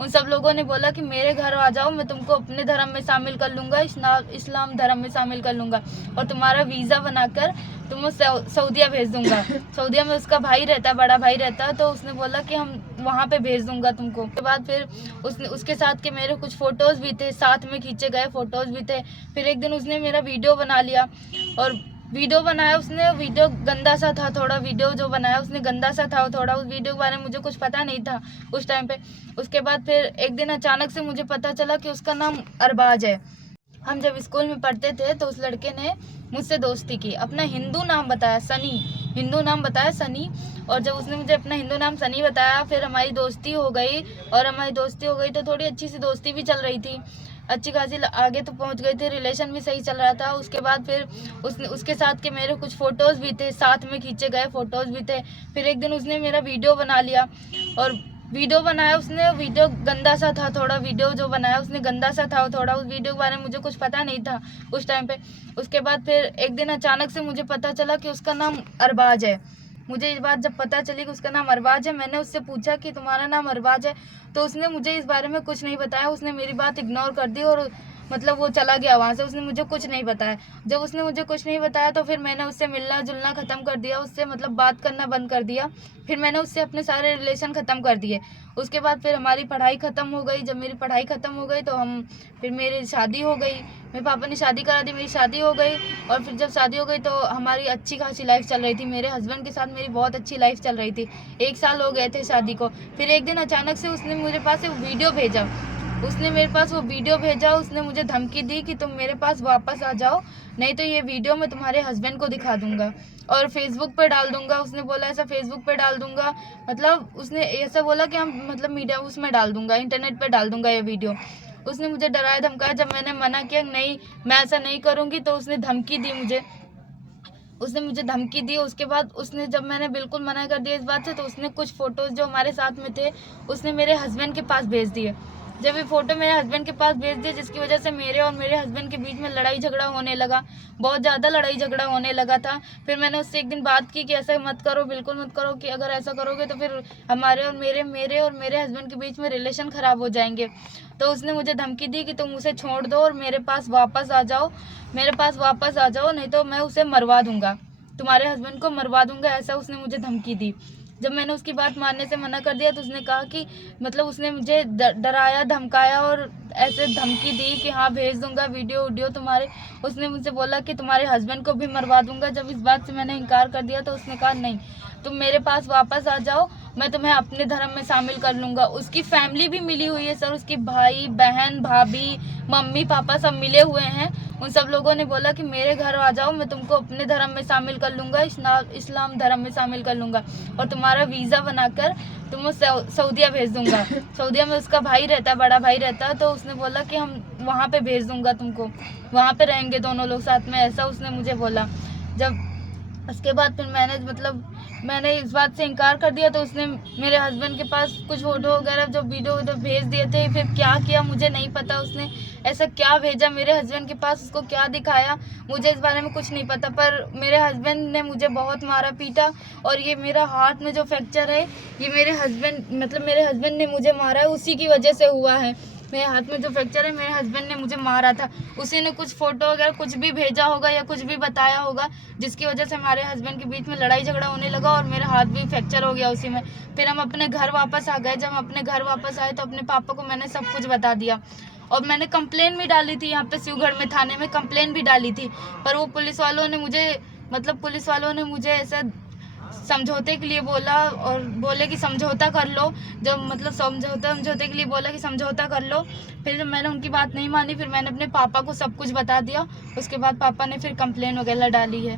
उन सब लोगों ने बोला कि मेरे घर आ जाओ, मैं तुमको अपने धर्म में शामिल कर लूँगा, इस्लाम धर्म में शामिल कर लूँगा और तुम्हारा वीज़ा बनाकर तुम सऊदीया भेज दूँगा। सऊदीया में उसका भाई रहता है, बड़ा भाई रहता है, तो उसने बोला कि हम वहाँ पे भेज दूँगा तुमको। उसके बाद फिर उसके साथ के मेरे कुछ फ़ोटोज़ भी थे, साथ में खींचे गए फ़ोटोज़ भी थे। फिर एक दिन उसने मेरा वीडियो बना लिया और वीडियो बनाया उसने, वीडियो गंदा सा था थोड़ा, वीडियो जो बनाया उसने गंदा सा था थोड़ा, उस वीडियो के बारे में मुझे कुछ पता नहीं था उस टाइम पे। उसके बाद फिर एक दिन अचानक से मुझे पता चला कि उसका नाम अरबाज है। हम जब स्कूल में पढ़ते थे तो उस लड़के ने मुझसे दोस्ती की, अपना हिंदू नाम बताया सनी, हिंदू नाम बताया सनी। और जब उसने मुझे अपना हिंदू नाम सनी बताया फिर हमारी दोस्ती हो गई, और हमारी दोस्ती हो गई तो थोड़ी अच्छी सी दोस्ती भी चल रही थी, अच्छी खासी आगे तो पहुंच गई थी, रिलेशन भी सही चल रहा था। उसके बाद फिर उसके साथ के मेरे कुछ फ़ोटोज़ भी थे, साथ में खींचे गए फ़ोटोज़ भी थे। फिर एक दिन उसने मेरा वीडियो बना लिया और वीडियो बनाया उसने, वीडियो गंदा सा था थोड़ा, वीडियो जो बनाया उसने गंदा सा था थोड़ा, उस वीडियो के बारे में मुझे कुछ पता नहीं था उस टाइम पे। उसके बाद फिर एक दिन अचानक से मुझे पता चला कि उसका नाम अरबाज है। मुझे इस बात जब पता चली कि उसका नाम अरबाज है, मैंने उससे पूछा कि तुम्हारा नाम अरबाज है, तो उसने मुझे इस बारे में कुछ नहीं बताया। उसने मेरी बात इग्नोर कर दी और मतलब वो चला गया वहाँ से, उसने मुझे कुछ नहीं बताया। जब उसने मुझे कुछ नहीं बताया तो फिर मैंने उससे मिलना जुलना ख़त्म कर दिया, उससे मतलब बात करना बंद कर दिया। फिर मैंने उससे अपने सारे रिलेशन ख़त्म कर दिए। उसके बाद फिर हमारी पढ़ाई ख़त्म हो गई। जब मेरी पढ़ाई ख़त्म हो गई तो फिर मेरी शादी हो गई, मेरे पापा ने शादी करा दी, मेरी शादी हो गई। और फिर जब शादी हो गई तो हमारी अच्छी खासी लाइफ चल रही थी, मेरे हस्बैंड के साथ मेरी बहुत अच्छी लाइफ चल रही थी। 1 साल हो गए थे शादी को। फिर एक दिन अचानक से उसने मेरे पास एक वीडियो भेजा, उसने मुझे धमकी दी कि तुम मेरे पास वापस आ जाओ, नहीं तो ये वीडियो मैं तुम्हारे हस्बैंड को दिखा दूंगा और फेसबुक पे डाल दूंगा। उसने बोला ऐसा फेसबुक पे डाल दूंगा, मतलब उसने ऐसा बोला कि हम मतलब मीडिया उसमें डाल दूंगा, इंटरनेट पे डाल दूंगा ये वीडियो। उसने मुझे डराया धमकाया। जब मैंने मना किया नहीं मैं ऐसा नहीं करूँगी तो उसने धमकी दी मुझे धमकी दी। उसके बाद उसने जब मैंने बिल्कुल मना कर दिया इस बात से, तो उसने कुछ फ़ोटोज़ जो हमारे साथ में थे उसने मेरे हस्बैंड के पास भेज दिए। जब ये फ़ोटो मेरे हस्बैंड के पास भेज दिए, जिसकी वजह से मेरे और मेरे हस्बैंड के बीच में लड़ाई झगड़ा होने लगा, बहुत ज़्यादा लड़ाई झगड़ा होने लगा था। फिर मैंने उससे एक दिन बात की कि ऐसा मत करो, बिल्कुल मत करो, कि अगर ऐसा करोगे तो फिर हमारे और मेरे हस्बैंड के बीच में रिलेशन ख़राब हो जाएंगे। तो उसने मुझे धमकी दी कि तुम उसे छोड़ दो और मेरे पास वापस आ जाओ, नहीं तो मैं उसे मरवा दूंगा, तुम्हारे हस्बैंड को मरवा दूंगा, ऐसा उसने मुझे धमकी दी। जब मैंने उसकी बात मानने से मना कर दिया तो उसने कहा कि मतलब उसने मुझे डराया धमकाया और ऐसे धमकी दी कि हाँ भेज दूंगा वीडियो तुम्हारे। उसने मुझसे बोला कि तुम्हारे हस्बैंड को भी मरवा दूंगा। जब इस बात से मैंने इनकार कर दिया तो उसने कहा नहीं, तुम मेरे पास वापस आ जाओ, मैं तुम्हें अपने धर्म में शामिल कर लूँगा। उसकी फैमिली भी मिली हुई है सर, उसकी भाई बहन भाभी मम्मी पापा सब मिले हुए हैं। उन सब लोगों ने बोला कि मेरे घर आ जाओ, मैं तुमको अपने धर्म में शामिल कर लूँगा, इस्लाम धर्म में शामिल कर लूँगा और तुम्हारा वीज़ा बनाकर तुम सऊदीया भेज दूँगा। सऊदीया में उसका भाई रहता है, बड़ा भाई रहता है, तो उसने बोला कि हम वहाँ पे भेज दूँगा तुमको, वहाँ पे रहेंगे दोनों लोग साथ में, ऐसा उसने मुझे बोला। जब उसके बाद फिर मैंने इस बात से इनकार कर दिया तो उसने मेरे हस्बैंड के पास कुछ फ़ोटो वगैरह जो वीडियो भेज दिए थे। फिर क्या किया मुझे नहीं पता, उसने ऐसा क्या भेजा मेरे हस्बैंड के पास, उसको क्या दिखाया मुझे इस बारे में कुछ नहीं पता। पर मेरे हस्बैंड ने मुझे बहुत मारा पीटा और ये मेरा हाथ में जो फ्रैक्चर है ये मेरे हस्बैंड ने मुझे मारा है, उसी की वजह से हुआ है। मेरे हाथ में जो फ्रैक्चर है मेरे हस्बैंड ने मुझे मारा था, उसी ने कुछ फ़ोटो वगैरह कुछ भी भेजा होगा या कुछ भी बताया होगा, जिसकी वजह से हमारे हस्बैंड के बीच में लड़ाई झगड़ा होने लगा और मेरा हाथ भी फ्रैक्चर हो गया उसी में। फिर हम अपने घर वापस आ गए। जब हम अपने घर वापस आए तो अपने पापा को मैंने सब कुछ बता दिया और मैंने कंप्लेन भी डाली थी, यहाँ पे शिवगढ़ में थाने में कंप्लेन भी डाली थी। पर वो पुलिस वालों ने मुझे ऐसा समझौते के लिए बोला और बोले कि समझौता कर लो, जब मतलब समझौते के लिए बोला कि समझौता कर लो। फिर जब मैंने उनकी बात नहीं मानी फिर मैंने अपने पापा को सब कुछ बता दिया। उसके बाद पापा ने फिर कंप्लेन वगैरह डाली है।